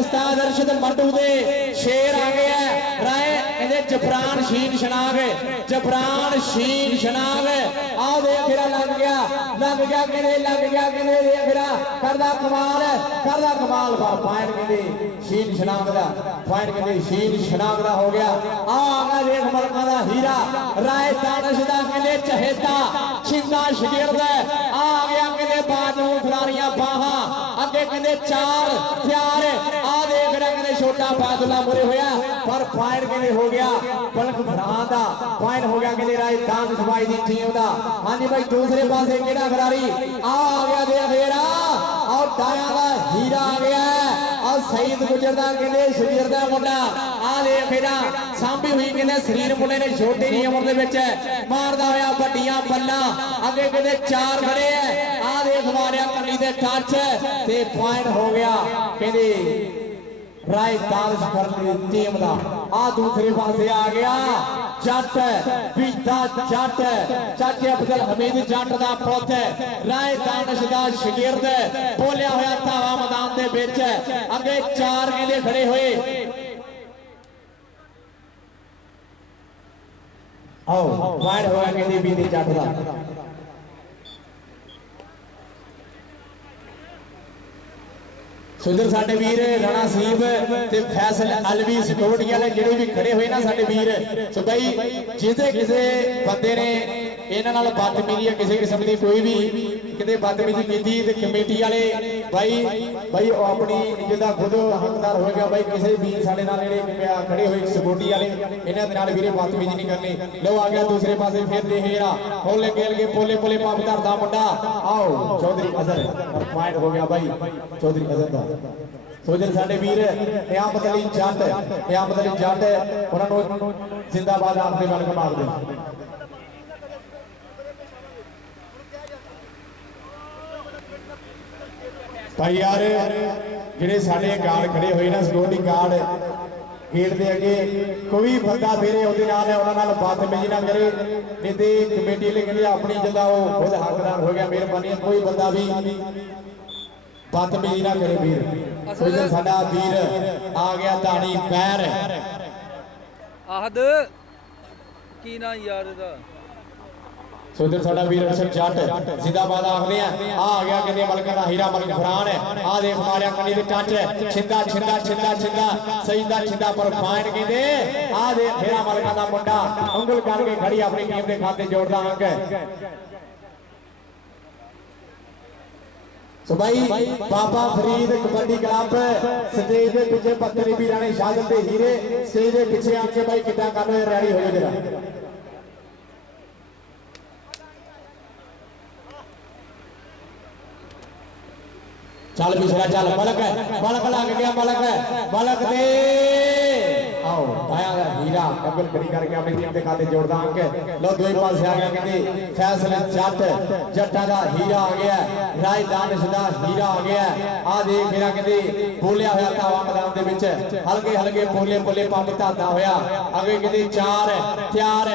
उस्ताद Arshad mandu दे शेर आ गया राय कहते जफरान शीन शनाग जफरान शीन शनाग आओ दे फिरा लग गया कहते लग गया कहते दे फिरा करदा कमाल पर पॉइंट कहते शीन शनाग दा पॉइंट कहते शीन शनाग दा हो गया आ देख मलका दा हीरा राय दानिश दा कहते चहेता छिंदा शगिर्द आ गया कहते बाजू फरारियां बाहां अगे कहते चार प्यार आ देख रहा कहते छोटा बादुला मुरे होया पर पॉइंट कहते हो गया बलक भरा दा पॉइंट हो गया कहते राय दानिश भाई दी टीम दा हां जी भाई दूसरे पासे केड़ा खिलाड़ी आ गया देख हेरा और डाया दा हीरा आ गया और सईद गुजर दा कहते शरीर दा मुंडा आ देख हेरा सांभी हुई कहते शरीर मुंडे ने छोटी जी उम्र दे विच मारदा होया वड्डियां बल्ला अगे कहते चार खड़े है आ देख मारिया कली दे टच ते पॉइंट हो गया कहते राय दानिश करनी टीम दा आ दूसरे पासे आ गया जट बीता जट चाचे अब्दुल हमीद जट दा पुत राय दानिश दा शागिर्द बोलिया होया धावा मैदान दे विच अगे चार कहते खड़े हुए आओ पॉइंट होया कहते बीती जट दा सुंदर साडे वीर राणा सीब ते फैसल अलवी सिक्योरिटी वाले जिहड़े भी खड़े हुए ना साडे वीर सो भाई जिसे किसी बंदे ने इन्हां नाल बदतमीजी या किसी किस्म की कोई भी किते बदतमीजी कीती ते कमेटी वाले भाई अपनी इज्जत दा खुद हकदार हो गया भाई किसी वीर साडे नाल जिहड़े खड़े हुए सिक्योरिटी वाले इन्हां दे नाल वीरे बदतमीजी नहीं करनी लो आ गया दूसरे पासे फिर दे हेरा होले खेल के पोले पोले पंप धरदा मुंडा आओ चौधरी अजहर पॉइंट हो गया भाई चौधरी अजहर दा सोजन साडे वीर क़यामत अली जट उन्होंने जिंदाबाद आपने वेलकम मारते भाई यार जिहड़े साडे गार्ड खड़े हुए ना सिक्योरिटी गार्ड गेट के अगे कोई बंदा फिरे उन्होंने बदतमीजी ना करे नहीं तो कमेटी वाले कहते अपनी जगह वो खुद हकदार हो गया मेहरबानी कोई बंदा भी बदतमीजी ना करे वीर साडा वीर आ गया तानी पैर आहद की ना यार दा सुंदर साडा वीर अरशद जट जिंदाबाद आखदे आ गया कहते मलका दा हीरा मलक फरान आ देख मारिया कनी दे टच छिंदा सईद दा छिंदा पर पॉइंट कहते आ देख फेरा मलका दा मुंडा उंगल करके खड़ी अपनी टीम दे खाते जोड़दा अंक सो भाई बाबा फरीद कबड्डी क्लब स्टेज के पीछे पत्तरी भी राणे शाहजल दे हीरे स्टेज के पीछे आके भाई कितना कर रेडी हो जरा चल पिछड़ा चल मलक लग गया मलक दे आओ ताया दा हीरा कबल करी करके अपनी टीम दे खाते जोड़दा अंक लो दोई पासे आ गया कहते फैसल जट्टा दा हीरा आ गया राय दानिश दा हीरा आ गया आ देख मेरा कहते बोलिया होया धावा मैदान दे विच हल्के पोले पोले पंप धादा होया अगे कहते चार तैयार आ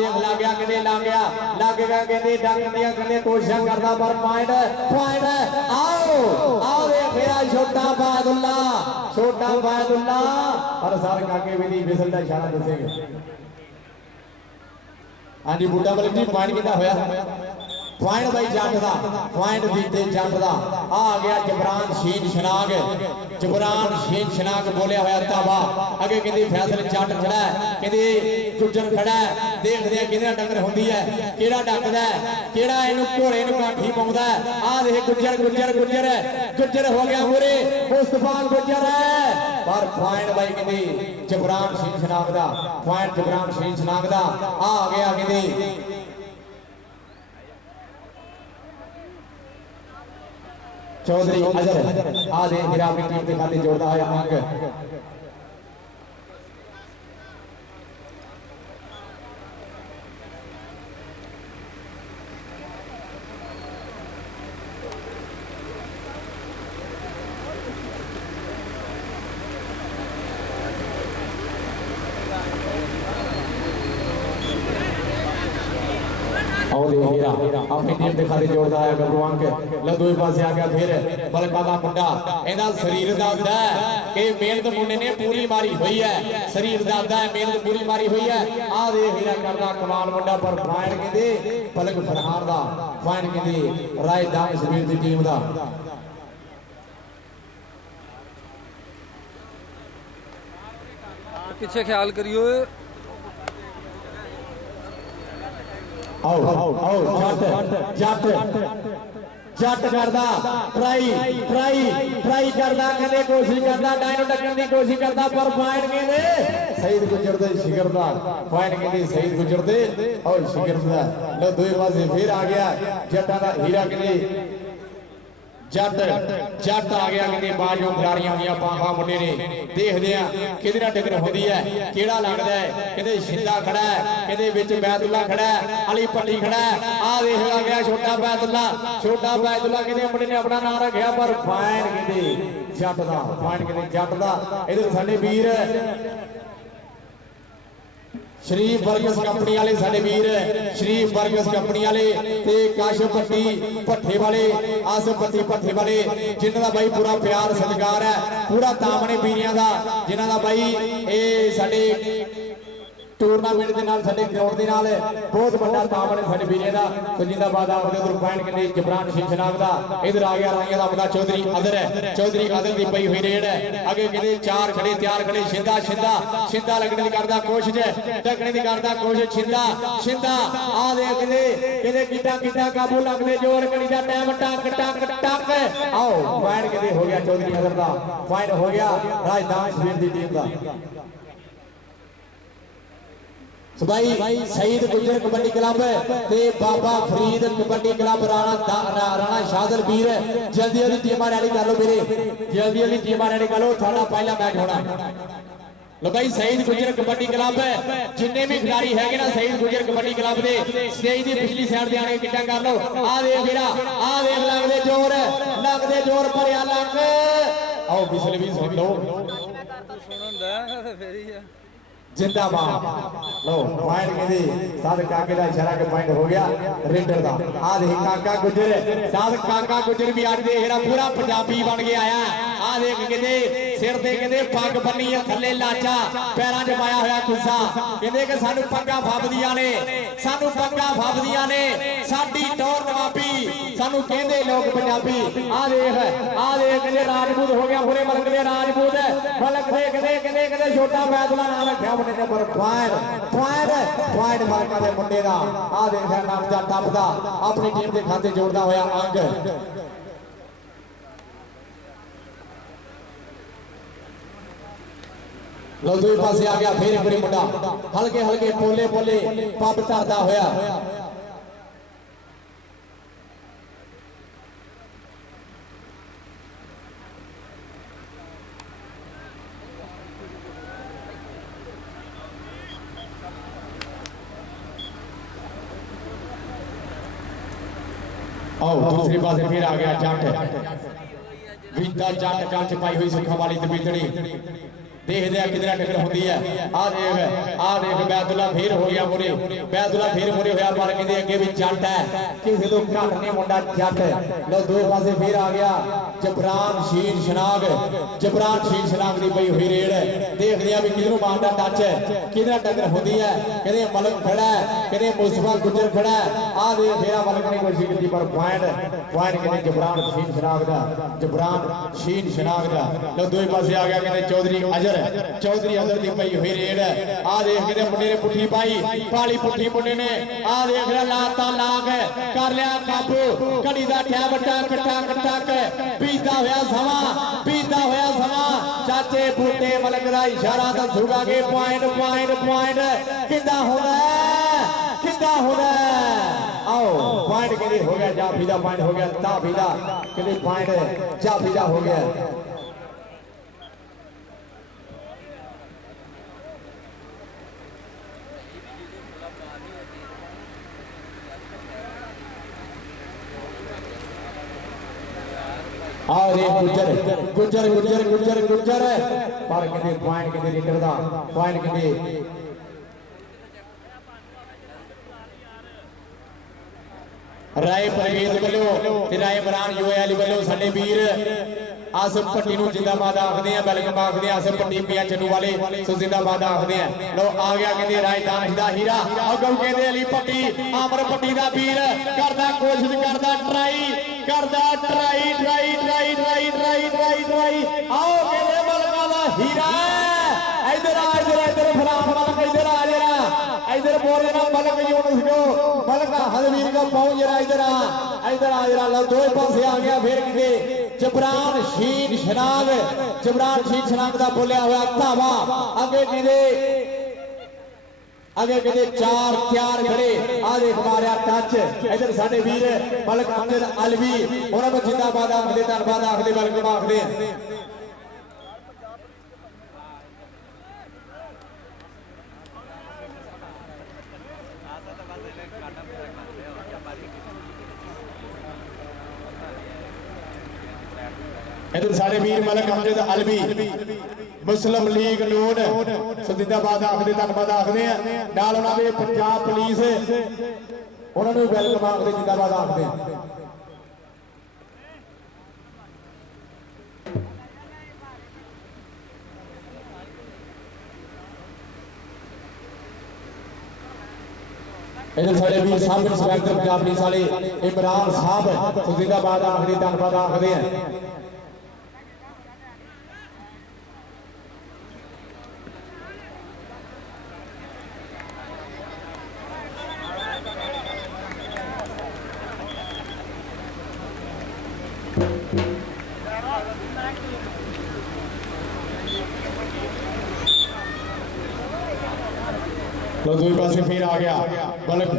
देख लग गया कहते डंग दियां कहते कोशिश करदा पर पॉइंट आओ देख मेरा छोटा बायदुल्ला और सारे काके भी नहीं विसल का इशारा दसेंगे हाँ जी बूटा मलिक जी पॉइंट कितना होया पॉइंट भाई जट का पॉइंट बीते जट का आ गया जबरान शीन शनाग बोलिया होया ताबा अगे कहते फैसल जट खड़ा है कहते गुजर खड़ा है देखते हैं किहदा डंगर होंदी है केड़ा डकदा है केड़ा इहनू घोड़े नू काठी पाउंदा है आ देख गुजर हो गया मुरे मुस्तफा गुजर है पर पॉइंट भाई कहते जबरान शीन शनाग दा पॉइंट जबरान शीन शनाग दा आ गया कहते चौधरी अजहर आ दे मेरा अपनी टीम के खाते जोड़ता है अंक अपनी टीम के खाते जोड़ता है गबरू अंक लो दूसरे पासे आ गया फिर बलका का मुंडा इहदा शरीर दा हुंदा है कि मेहनत मुंडे ने पूरी मारी हुई है, शरीर दसदा है मेहनत पूरी मारी हुई है। आ देख हीरा करदा कमाल मुंडा पर पॉइंट कहंदे पलक फरहान दा, पॉइंट कहंदे राय दाम शबीर दी टीम दा। पीछे ख्याल करियो। आओ आओ जट जट करदा ट्राई ट्राई ट्राई करदा कहंदे कोशिश करदा डायनो टक्कन दी कोशिश करदा पर पॉइंट कहंदे सईद गुजर दे शिखर दा, पॉइंट कहंदे सईद गुजर दे और शिखर दा। लो दूए पासे फिर आ गया जट्टां दा हीरा कहंदे जट जट आ गया कहते बाजों खिलाड़ियां दी पाखा मुंडे ने। देखदे आ किहदे नाल टक्कर हुंदी है, किहड़ा लगदा है। कहते शिंदा खड़ा है, कहते विच बैतुल्ला खड़ा है, अली पट्टी खड़ा है। आ देख आ गया छोटा बैतुल्ला, छोटा बैतुल्ला कहते मुंडे ने अपना नाम रखिया पर पॉइंट कहते जट दा, पॉइंट कहते जट दा। इधर साडे वीर श्री बरगस कंपनी वाले साडे वीर श्री बरगस कंपनी वाले ते काशफ पट्टी भट्ठे वाले आसफ पट्टी भट्ठे वाले जिन्हां दा भाई पूरा प्यार सत्कार है, पूरा तामने पीरियां दा जिन्हां दा भाई ए साडे टूरनामेंट के नाल साडे ग्राउंड दे नाल बहुत बड़ा तामने साडे वीरे दा। तो जिंदाबाद आपदे उधर पॉइंट करने जबरान सिंह शनाग दा। इधर आ गया राइया दा मुंडा चौधरी अदर है, चौधरी अदर दी पई हुई रेड है। आगे कहते चार खड़े तैयार खड़े शिंदा शिंदा शिंदा लगने दी करदा कोशिश, टकने दी करदा कोशिश शिंदा शिंदा। आ देखदे कहते किटा किटा काबू लगदे जोर करी दा टाइम टक टक टक। आओ पॉइंट कहते हो गया चौधरी अदर दा, पॉइंट हो गया राजदान शबीर दी टीम दा। भाई शहीद गुजर कबड्डी क्लब ते बाबा फरीद कबड्डी क्लब राणा शादल वीर जल्दी जल्दी टीमां रेडी कर लो मेरे, जल्दी जल्दी टीमां रेडी कर लो, थाड़ा पहला मैच होना। लो भाई शहीद गुजर कबड्डी क्लब जिन्ने भी खिलाड़ी है ना शहीद गुजर कबड्डी क्लब दे स्टेज दी पिछली साइड ते आने किट्टा कर लो। आ देख वीरा आ देख लगदे जोर भरिया लग। आओ बिसल भी सुन लो फिर ही है जिंदाबाद। लो पॉइंट कहते साध काके का इशारा के पॉइंट हो गया रेडर का। आ देख काका गुजर साध काका गुजर भी आज देख रहा पूरा पंजाबी बन के आया। आ देख कहते सिर ते कहते पग बन्नी है थले लाचा पैरों च पाया होया खुसा, कहते कि सानू पग्गा फबदियां ने, सानू पग्गा फबदियां ने, साडी टौर नवाबी सानू कहंदे लोग पंजाबी। आ देख कहते राजपूत हो गया पूरे मुल्क दे राजपूत मुल्क दे कहते छोटा बैतुल्ला नाम रखिया मुंडे ने पर पॉइंट मारका दे मुंडे दा। आ देखा नाम जा टपदा अपनी टीम दे खाते जोड़दा होया अंग। लो दूसरे पासे आ गया फिर एक मुंडा हल्के हल्के पोले पोले पब धरदा होया। आओ दूसरे पास फिर आ गया जट विदा जट गल च पाई हुई सुखा वाली तबीतड़ी। देखदे किधर टक्कर होंदी है। आ देख बैतुल्ला फिर हो गया मुरे, बैतुल्ला फिर मुरे होया पर कहंदे अगे भी जट है किसी तो घट नहीं मुंडा जट। लो दूसरे पासे फिर आ गया जबरान शीन शनाग, जबरान शीन शनाग दी पई हुई रेड। देखदे आ भी किधरों मारदा टच किधर टक्कर होंदी है। कहंदे मलक खड़ा है, कहंदे मुस्तफा गुजर खड़ा है। आ देख फेरा मलक ने कोशिश की पर पॉइंट कहंदे जबरान शीन शनाग दा, जबरान शीन शनाग दा। लो दूसरे पासे आ गया कहंदे चौधरी अजर, चौधरी अजर दी पई हुई रेड। आ देख के मुंडे ने पुट्ठी पाई पाली पुट्ठी मुंडे ने। आ देख लाता लाग कर लिया काबू घड़ी दा टैम टक टक टक बीता होया समा बीता होया समा। चाचे बूटे मलक दा इशारा दसूगा कि पॉइंट किदा होना किदा होना। आओ पॉइंट के हो गया जाफी दा, पॉइंट हो गया ताफी दा, कि पॉइंट जाफी दा हो गया। और गुजर गुजर गुजर गुजर गुजर पर कहते पॉइंट कहते लीडर दा, पॉइंट कहते राय परवेज वालों ते राय इमरान यूए अली वालों साडे वीर आसिफ भट्टी नूं जिंदाबाद आखदे हैं, वेलकम आखदे हैं आसिफ भट्टी मियां चन्नू वाले सो जिंदाबाद आखदे हैं। लो आ गया कहते राजधान दा हीरा अगों कहते अली भट्टी आमर भट्टी दा वीर करदा कोशिश करदा ट्राई आओ कहते मलका दा हीरा इधर आ इधर फलाम मलक इधर आ जरा इधर बोल जरा मलक यूनुस को मलक हजवीर का पहुंच जरा इधर आ जरा लो दो पासे आ गया फिर किते जबरान शीन शनाग का बोलिया हुआ धावा अगे किते चार तैयार खड़े आ देख मारिया टच इधर साडे वीर मलक अहमद अलवी उन्होंने जिंदाबाद आखदे धन्यवाद आखदे वेलकम आखदे इधर साडे वीर मलक अहमद अलवी मुस्लिम लीग नून जिंदाबाद आखदे धन्यवाद आखदे हैं नाल उन्हां दे पंजाब पुलिस उन्हां नूं वेलकम आखदे जिंदाबाद आखदे हैं। इधर साडे वीर साहब इंस्पेक्टर पंजाब पुलिस वाले इमरान साहब जिंदाबाद आखदे धन्यवाद आखदे हैं। लो दूसरे पासे फिर आ गया मलक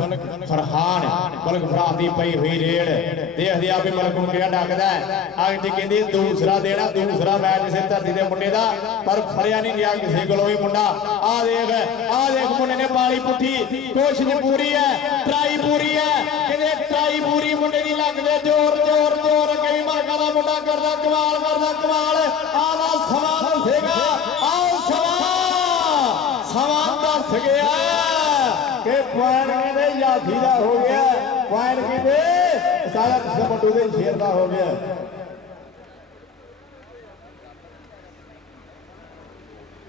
फरहान मलक फरहान की पई हुई रेड देखते आप मलक मुंडिया डकदा है अगली कहती दूसरा देना दूसरा मैच इस धरती के मुंडे का पर फड़िया नहीं गया किसी को भी मुंडा आ देख मुंडे ने पाली पुठी कोशिश पूरी है ट्राई पूरी है कहते ट्राई पूरी मुंडे की लगते जोर जोर जोर कई मलका का मुंडा करता कमाल आला समा दसेगा आओ समा दस गया के पॉइंट कहते यादी का हो गया पॉइंट कहते सारा समटू के शेर का हो गया।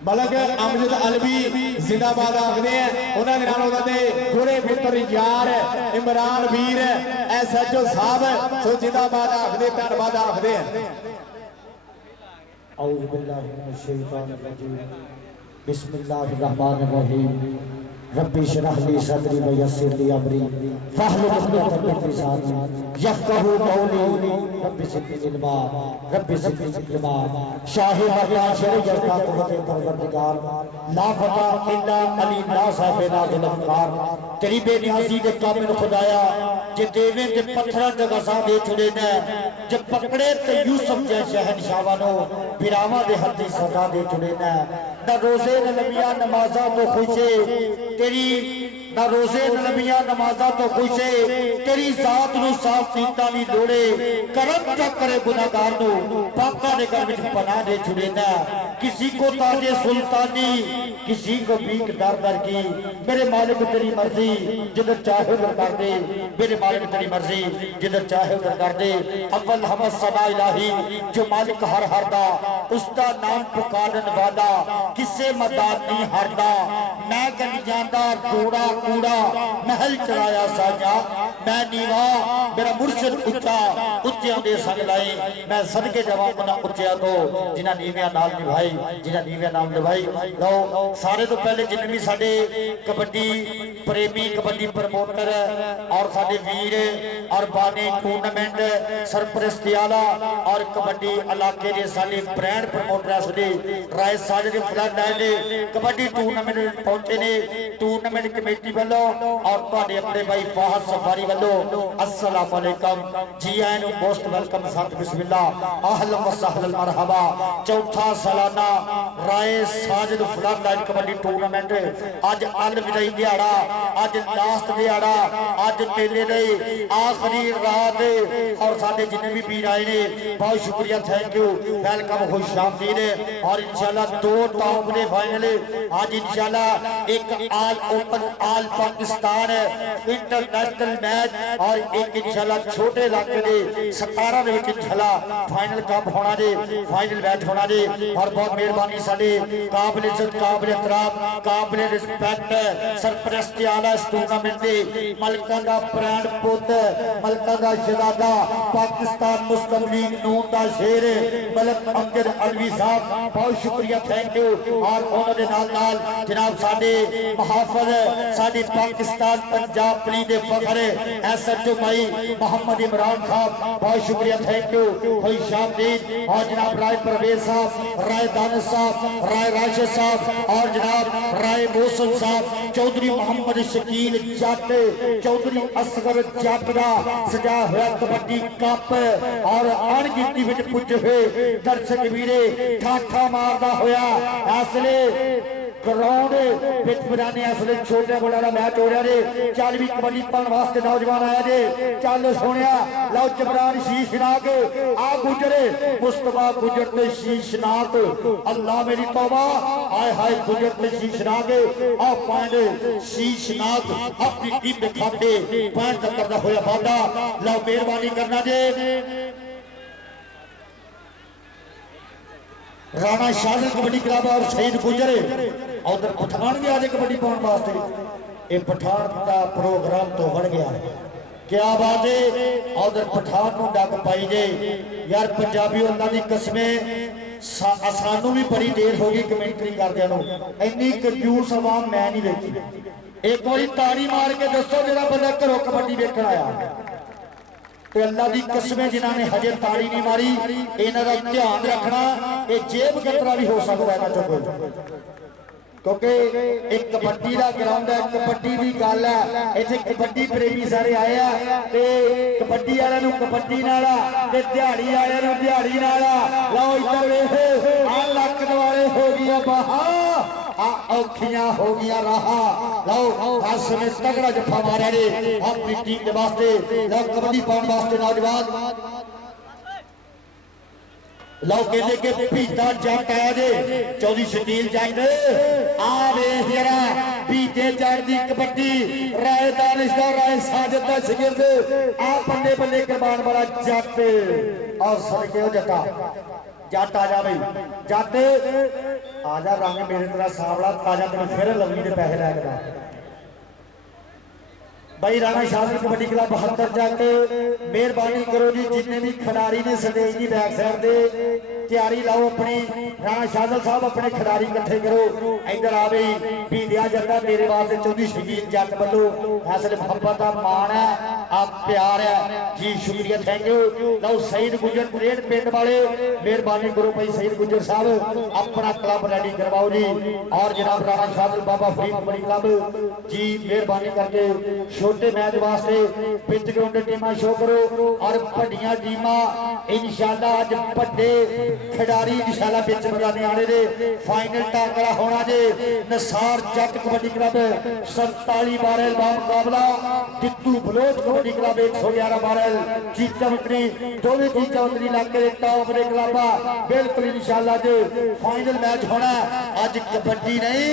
मलक अमजद अलवी जिंदाबाद आखदे हैं उन्होंने गुरे मित्र यार इमरान वीर SHO साहब सो जिंदाबाद आखदे धन्यवाद आखदे हैं। औज़ु बिल्लाहि मिनश शैतानिर रजीम बिस्मिल्लाहिर रहमानिर रहीम रब्बी इश्रह ली सदरी व यस्सिर ली अमरी वहलुल उक़दतम मिन लिसानी यफ़क़हू क़ौली रब्बी ज़िदनी इल्मा शाह मरदान शेर जज़्बा कुव्वते परवरदिगार ला फता इल्ला अली नासाफ़े नाज़िल अफ़कार तेरी बेनियाज़ी दे कामिल खुदाया जे देवे ते पत्थरां ते गज़ा दे छुड़े ने जे पकड़े ते यूसुफ जै शहनशाह नो बिरावा दे हत्थी सदा दे छुड़े ने ना रोज़े ने नबियां नमाज़ां तो खुशे तेरी ना रोज़े नबियां नमाज़ां तो खुशे तेरी जात नूं साफ कीता नहीं लोड़े करम चक करे गुनाहगार नूं पाका दे घर विच पनाह दे छुड़े ना किसी को ताजे सुल्तानी किसी को भीख दर दर की मेरे मालिक तेरी मर्जी जिधर चाहे उधर कर दे मेरे मालिक तेरी मर्जी जिधर चाहे उधर कर दे अव्वल हमद सना इलाही जो मालिक हर हरदा उसका नाम पुकारन वाला किसे मदद नहीं हरदा मैं कहीं जांदा कूड़ा कूड़ा महल चलाया साजा मैं नीवा मेरा मुर्शिद उच्चा उच्चियां दे संग लाई मैं सदके जावां उन्हां उच्चियां तो जिन्हां नीवियां नाल निभाई जिन्हां नीवियां नाल निभाई लो सारे तो पहले जिन्हें भी साडे कबड्डी प्रेमी कबड्डी प्रमोटर और साडे वीर और बाने टूर्नामेंट सरपरस्ती आला और कबड्डी इलाके दे साडे ब्रांड प्रमोटर साडे राय साडे दे फ्लड आए कबड्डी टूर्नामेंट पहुंचे ने टूर्नामेंट कमेटी वालों और तुहाडे अपने भाई फाहद सफारी वालों अस्सलाम वालेकुम जी आए नु मोस्ट वेलकम सत बिस्मिल्लाह अहलन व सहलन मरहबा चौथा सालाना Rai Sajid flood line kabaddi tournament अज अल विदाई दिहाड़ा अज लास्ट दिहाड़ा अज मेले दे आखिरी रात और साडे जिन्ने भी वीर आए ने बहुत शुक्रिया थैंक यू वेलकम खुश आमदीद और इंशाल्लाह दो टॉप दे फाइनल आज इंशाल्लाह एक ऑल ओपन ऑल आज पाकिस्तान इंटरनेशनल मैच और एक इंशाल्लाह छोटे इलाके दे 17 ਦੇ ਵਿੱਚ इंशाल्लाह फाइनल कप होना जी, फाइनल मैच होना जी। और बहुत मेहरबानी साडे काबिल इज्जत काबिल एहतराम काबिल रिस्पेक्ट सरपरस्ती आला इस टूर्नामेंट दे मलका दा ब्रांड पुत मलका दा शहजादा पाकिस्तान मुस्लिम लीग नून दा शेर मलक अमजद अलवी साहब, बहुत शुक्रिया, थैंक यू। और उन्होंने नाल जनाब साडे मुहाफिज साडी पाकिस्तान पंजाब पुलिस दे फखर SHO भाई मोहम्मद इमरान साहब, बहुत शुक्रिया, थैंक यू। भाई शाहदीन और जनाब राय परवेज साहब, राय दानिश साहब, राय राशिद साहब और जनाब राय मोहसिन साहब, चौधरी मोहम्मद शकील जट, चौधरी असगर जट का सजा हुआ कबड्डी कप और अणगिनती विच पुजे हुए दर्शक वीरे ठाठा मारदा होया इसले ग्राउंड विच बजाने इसले छोटे बड़ा का मैच हो रहा जी। चल भी कबड्डी पाने वास्ते नौजवान आया जी, चल सोनिया लो जबरान शीश नाक आ गुजरे मुस्तफा गुजर ते शीश नाक, अल्लाह मेरी तौबा, हाय हाय गुजर ते शीश नाक आ पॉइंट शीश नाक अपनी टीम के खाते पॉइंट तक करता होया वादा। लो मेहरबानी करना जी। राणा शाहजहां कबड्डी क्लब और शहीद गुजरे उधर पठान भी आज कबड्डी पाने वास्ते ये पठान का प्रोग्राम तो बढ़ गया है, क्या बात है। उधर पठान को डक पाई जे यार पंजाबी अल्लाह की कसमें सानू भी बड़ी देर हो गई कमेंटरी करदे नु, इन्नी कंजूस आवाम मैं नहीं देखी। एक बारी ताड़ी मार के दसो जेड़ा बंदा घरों कबड्डी देखण आया ते अल्लाह दी कसमें जिन्होंने हजे ताड़ी नहीं मारी इन्हां दा ध्यान रखना, ये जेब कतरा भी हो सकता है ना, क्योंकि एक कबड्डी का ग्राउंड है, कबड्डी की गल है, इत्थे कबड्डी प्रेमी सारे आए हैं ते कबड्डी वाले नूं कबड्डी नाल ते दिहाड़ी वाले नूं दिहाड़ी नाल। लो इधर वेख आ लक दुआले हो गई बाहा आ औखियां हो गया रहा। लो हस में तगड़ा जफा मारिया जी अपनी टीम के वास्ते। लो कबड्डी पाने वास्ते नौजवान लो कहते कि भीता जट आया जे चौधरी शकील जट आ वेख जरा भीते जट दी कबड्डी राय दानिश दा राय साजिद दा शिगिर्द आ बल्ले बल्ले कुर्बान वाला जट और सदके हो जटा जट आ जा भाई जट आ जा, रंग मेरे तरह सावला ताजा तेन फिर लवली के पैसे लैके भाई। राणा शाहजहां कबड्डी क्लब 72 जट मेहरबानी करो जी, जिन्ने भी खिलाड़ी ने स्टेज की बैक साइड से तैयारी लाओ अपनी। राणा शाहजहां साहब अपने खिलाड़ी इकट्ठे करो, इधर आ गई भीदिया जट्टा तेरे वास्ते चौधरी शकील जट वालों ऐसे मोहब्बत का मान है, आप प्यार है जी, शुक्रिया, थैंक यू। लो शहीद गुजर परेड पिंड वाले मेहरबानी करो भाई, शहीद गुजर साहब अपना क्लब रेडी करवाओ जी। और जनाब राणा शाहजहां बाबा फरीद कबड्डी क्लब जी मेहरबानी करके छोटे मैच वास्ते पिच ग्राउंड टीमां शो करो और बड़िया टीमां इंशाल्लाह अज बड़े खिडारी इंशाल्लाह पिच बजाने आने दे। फाइनल टाकरा होना जे नसार जट कबड्डी क्लब 47 बारल का मुकाबला जितू बलोच कबड्डी क्लब 111 बारल जी चौधरी दोवें जी चौधरी इलाके के टॉप दे क्लब बिल्कुल इंशाल्लाह जे फाइनल मैच होना। अज कबड्डी नहीं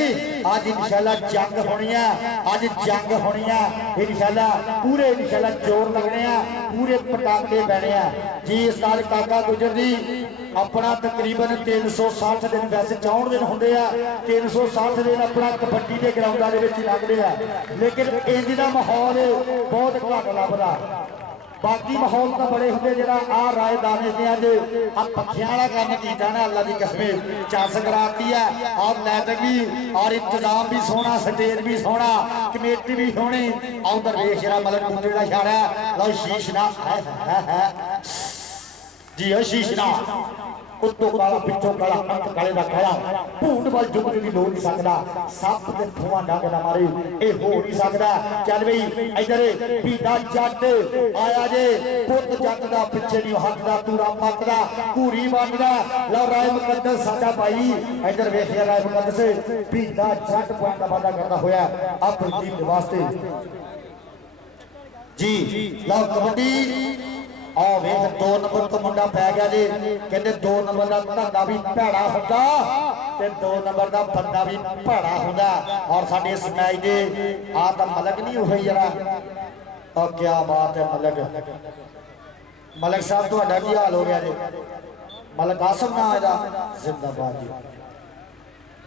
अज इंशाल्लाह जंग होनी है, अज जंग होनी है इंशाल्लाह, पूरे इंशाल्लाह जोर लगने हैं, पूरे पटाखे पैने हैं जी। इस साल काका गुजर दी अपना तकरीबन 360 दिन वैसे 64 दिन होंगे आ, 360 दिन अपना कबड्डी के ग्राउंडा लगते हैं, लेकिन इंज का माहौल बहुत घट लभदा। बाकी माहौल तो बड़े होंगे जरा आ राय दानिश ने अज आ पखियां वाला काम किया ना, अल्लाह की कसम चस कराती है और लैटिंग भी और इंतजाम भी सोहना, स्टेज भी सोहना, कमेटी भी सोहनी। उधर वेख जरा मतलब बूटे का इशारा लो शीशना जी, शीशना उत्तों काला पिछों काला अंत काले का काला भूत वाल जुगत की लोड़ नहीं सकता, सप ते धुआं डंग ना मारे ये हो नहीं सकता। चल बई इधर भीटा जट आया जे पुत जट दा पिछे नहीं हटदा, तूरा पकदा घूरी बनदा। लो राय मुकद्दस साडा भाई इधर वेखिया राय मुकद्दस भीटा जट पॉइंट का वादा करता होया अपनी टीम के वास्ते जी। लो कबड्डी आ वेख 2 नंबर तो मुंडा पै गया जी, कहते 2 नंबर का धंधा भी भैड़ा होता ਤੇ 2 ਨੰਬਰ ਦਾ ਬੰਦਾ ਵੀ ਭਾੜਾ ਹੁੰਦਾ ਔਰ ਸਾਡੇ ਇਸ ਮੈਚ ਦੇ ਆ ਤਾਂ ਮਲਕ ਨਹੀਂ ਹੋਈ ਜਰਾ ਔਰ ਕੀ ਬਾਤ ਹੈ ਮਲਕ ਸਾਹਿਬ ਤੁਹਾਡਾ ਕੀ ਹਾਲ ਹੋ ਗਿਆ ਜੀ मलक आसम ना आएगा जिंदाबाद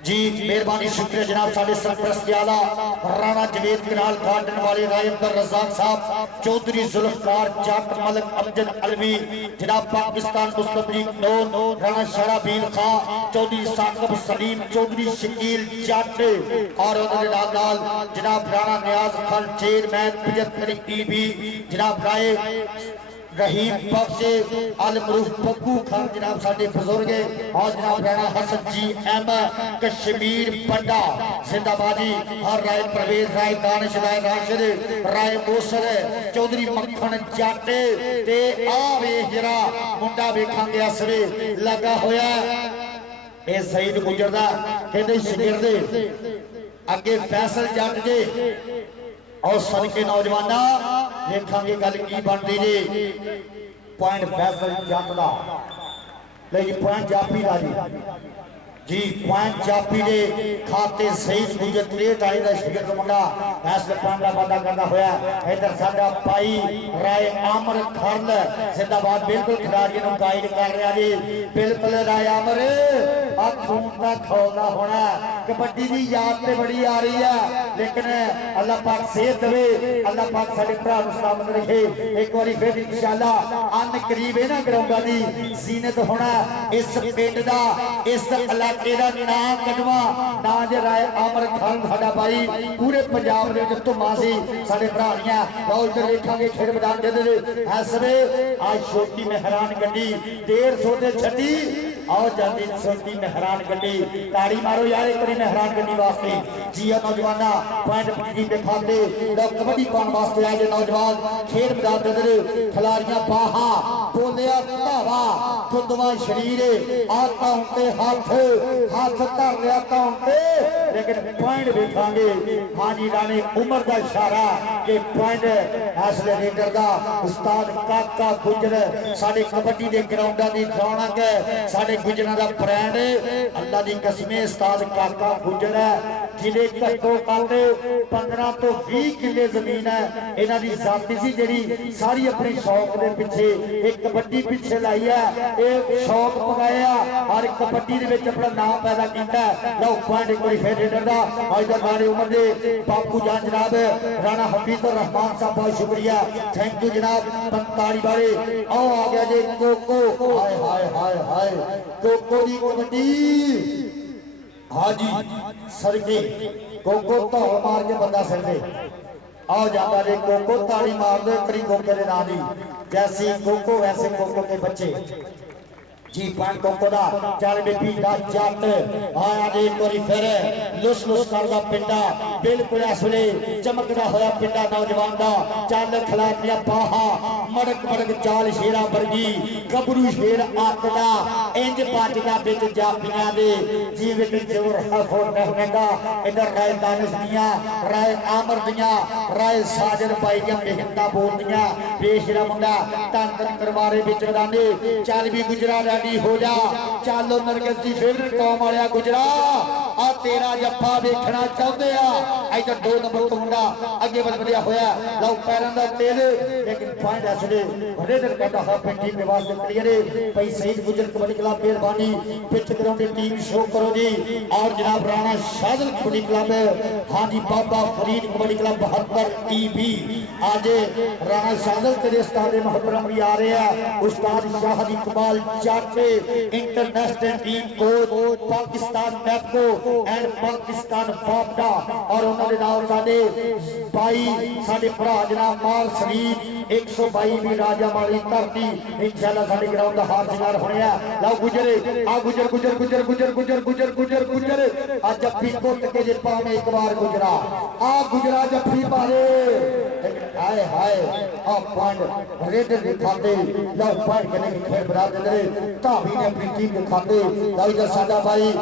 जी मेहरबानी शुक्रिया जनाब साढ़े सरपरस्त आला राणा जवेद कनाल गार्डन वाले रायंदर रजाक साहब चौधरी जुल्फकार जट मलक अमजद अलवी जनाब पाकिस्तान मुस्लिम लीग नून राणा शराबील खां चौधरी साकिब सलीम चौधरी शकील जट और उन्होंने नाल जनाब राणा नियाज खान चेयरमैन 75 टीवी जनाब राय रहीम बख्शे अल मरूफ पप्पू खान जनाब साडे बुजुर्ग और जनाब राणा हसन जी एम कश्मीर बंडा जिंदाबादी और राय परवेज राय दानिश राय राशिद राय मोसर चौधरी मक्खन जट ते आ वेख जरा मुंडा वेखांगे असरे लगा होया ए सईद गुजर दा कहंदे शिगिरदे अगे फैसल जट दे और सदके नौजवाना देखा गल की बनती जी पॉइंट फैसल जट का लेकिन पॉइंट जापी का जी पॉइंट जापी के खाते सही गुजर 63 का शिगर मुंडा फैसले पॉइंट का वादा करना होया इधर साडा भाई राय आमर खरल जिंदाबाद बिल्कुल खिलाड़ी को गाइड कर रहा जी बिल्कुल राय आमर आ खून का खौला होना कबड्डी की याद तो बड़ी आ रही है लेकिन अल्लाह पाक सेहत दे अल्लाह पाक साडे भरा नूं सलामत रखे एक बार फिर इंशाअल्लाह अन करीब है ना ग्राउंडां दी जीनत होना इस पिंड दा इस इलाके दा नाम कढवा ना जे राय आमर खान साडा भाई पूरे पंजाब दे विच धुम्मा सी साडे भराणियां लो इधर देखांगे खेड मैदान दे इस वे आज छोटी मेहरान गड्डी 150 ते छड्डी आओ जाती छोटी मेहरान गड्डी ताड़ी मारो यार एक मेहरान गड्डी वास्ते जी नौजवाना पॉइंट पीटी के खाते कबड्डी पाने वास्ते आए जो नौजवान खेल मैदान के अंदर खिलाड़ियां बाहा बोलिया धावा खुदवा शरीर आता उनके हाथ हाथ धर लिया तो लेकिन पॉइंट देखांगे हाँ जी राणे उम्र का इशारा कि पॉइंट ऐसले लीडर का उस्ताद काका गुजर साडे कबड्डी के ग्राउंडा की रौनक है साडे गुजरां दा ब्रांड अल्लाह दी कसमे उस्ताद काका गुजर है जिले घट्टो घट 15 तो 20 किले जमीन है इन्हां दी जाति सी जिहड़ी सारी अपने शौक दे पिछे एक कबड्डी पिछे लाई है ये शौक पगाया और कबड्डी दे विच अपना नाम पैदा कीता लो पॉइंट एक बार फिर लीडर दा अज दा नारे उम्र दे बापू जान जनाब राणा हफीज और रहमान साहब बहुत शुक्रिया थैंक यू जनाब 45 वाले आओ आ गया जी कोको हाय हाय हाय हाय कोको दी कबड्डी हाँ जी सरके कोको तो मार के बंदा सिर दे आओ जाता रे कोको ताड़ी मार दे करी कोके दे नाम दी जैसी कोको वैसे कोको के बच्चे जी पान कोको दा चल बेबी दा जट आया दे कोरी फिर लुस लुस करदा पिंडा बिल्कुल असले चमकदा होया पिंडा नौजवान दा चल खिलाड़ियां बाहा मड़क मड़क चाल शेरा वर्गी गबरू शेर आतदा इंज पाटदा बिच जापियां दे जीवित जोर हो रहनेगा इधर राय दानिश दियां राय आमर दियां राय साजन भाई दियां मेहनतां बोलदियां बेशरा मुंडा तन तन करवारे बिच दाने चल भी गुजरा हो जा चलो नरगस की फेवरेट कौम वाले गुजरा आ तेरा जप्पा देखना चाहते हैं इधर 2 नंबर तो मुंडा अगे बढ़िया होया लो पैरों का तेल लेकिन पॉइंट ऐसे रेडर कहता है अपनी टीम के वास्ते क्लियर भाई सईद गुजर कबड्डी क्लब मेहरबानी पिच ग्राउंड की टीम शो करो जी और जनाब राणा शादल कबड्डी क्लब हाँ जी बाबा फरीद कबड्डी क्लब 72 ईबी आज राणा शादल तेरे उस्ताद मोहतरम भी आ रहे हैं उस्ताद Shahid Iqbal Jatt international team coach Pakistan MEPCO and Pakistan फापडा और उन्होंने नाम साडे भाई साडे भरा जनाब मार सलीम 122 भी राजा मारी धरती इंशाल्लाह साडे ग्राउंड दा हार शिकार होने है लो गुजरे आ गुजर गुजर गुजर गुजर गुजर गुजर गुजर गुजर आ जफ्फी कुट के जे पावे एक बार गुजरा आ गुजरा जफ्फी मारे हाय हाय आ पॉइंट रेडर के खाते लो पॉइंट करने की खेल बना दे धावी ने अपनी टीम के खाते लो इधर साडा भाई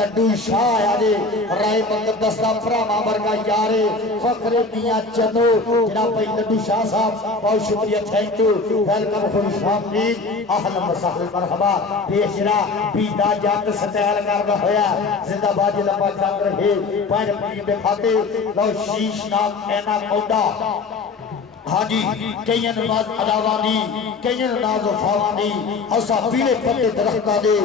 लड्डू शाह आया जे राय मुकद्दस दा भरावा वर्गा यार फखरे दियां चनो जनाब भाई लड्डू शाह साहब बहुत शुक्रिया थैंक यू वेलकम खुशहामदीद अहलन व सहलन मरहबा बेशरा बीदा जट स्टाइल करदा होया जिंदाबाद जिंदाबाद चल रहे पैर पीर दे खाते लो शीश नाल ऐना कौंडा हाँ जी कई नमाज अदावां दी कई नाज वफावां दी असा पीले पत्ते दरख्तां दे